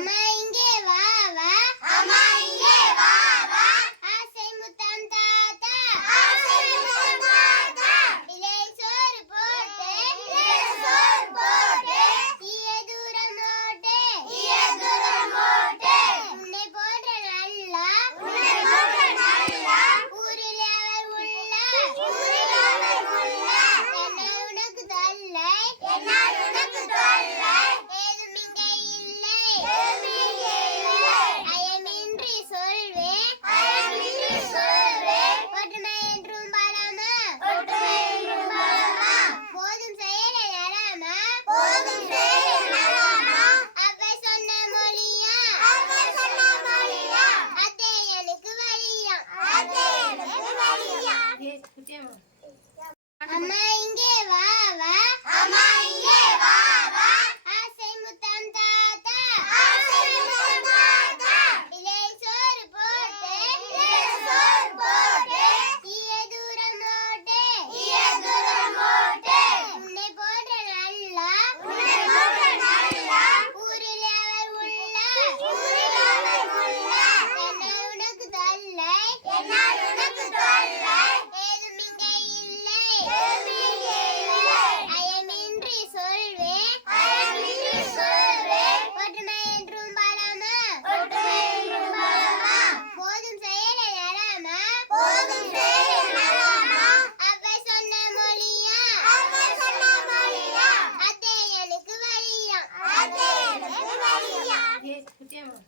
Mama. 不见。了 camera.